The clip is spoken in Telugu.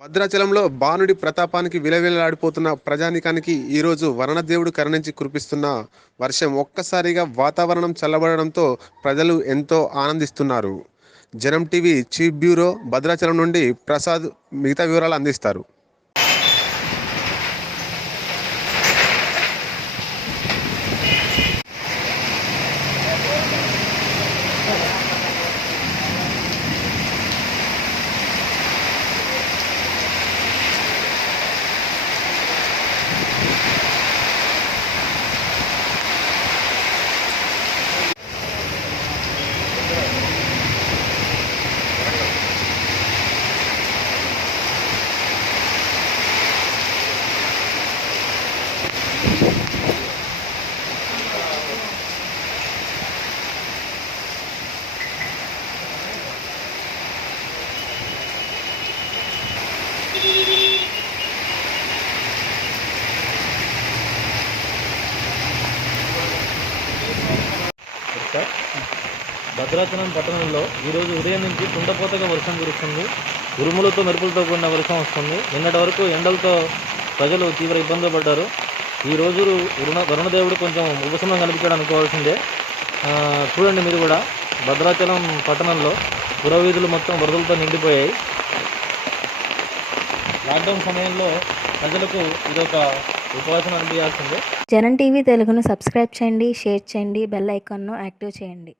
భద్రాచలంలో బాణుడి ప్రతాపానికి విలవిలలాడిపోతున్న ప్రజానీకానికి ఈరోజు వరుణదేవుడు కరుణించి కురిపిస్తున్న వర్షం ఒక్కసారిగా వాతావరణం చల్లబడడంతో ప్రజలు ఎంతో ఆనందిస్తున్నారు. జనం టీవీ చీఫ్ బ్యూరో భద్రాచలం నుండి ప్రసాద్ మిగతా వివరాలు అందిస్తారు. భద్రాచలం పట్టణంలో ఈరోజు ఉదయం నుంచి కుండపోతగా వర్షం కురుస్తుంది. ఉరుములతో మెరుపులతో కూడిన వర్షం వస్తుంది. నిన్నటి వరకు ఎండలతో ప్రజలు తీవ్ర ఇబ్బందులు పడ్డారు. ఈ రోజు వరుణదేవుడు కొంచెం ఉపశమనం కనిపించాడు అనుకోవాల్సిందే. చూడండి మీరు కూడా భద్రాచలం పట్టణంలో పురవీధులు మొత్తం వరదలతో నిండిపోయాయి. లాక్డౌన్ సమయంలో ప్రజలకు ఇదొక ఉపవాసం అనిపించాల్సిందే. జనం టీవీ తెలుగును సబ్స్క్రైబ్ చేయండి, షేర్ చేయండి, బెల్ ఐకాన్ను యాక్టివ్ చేయండి.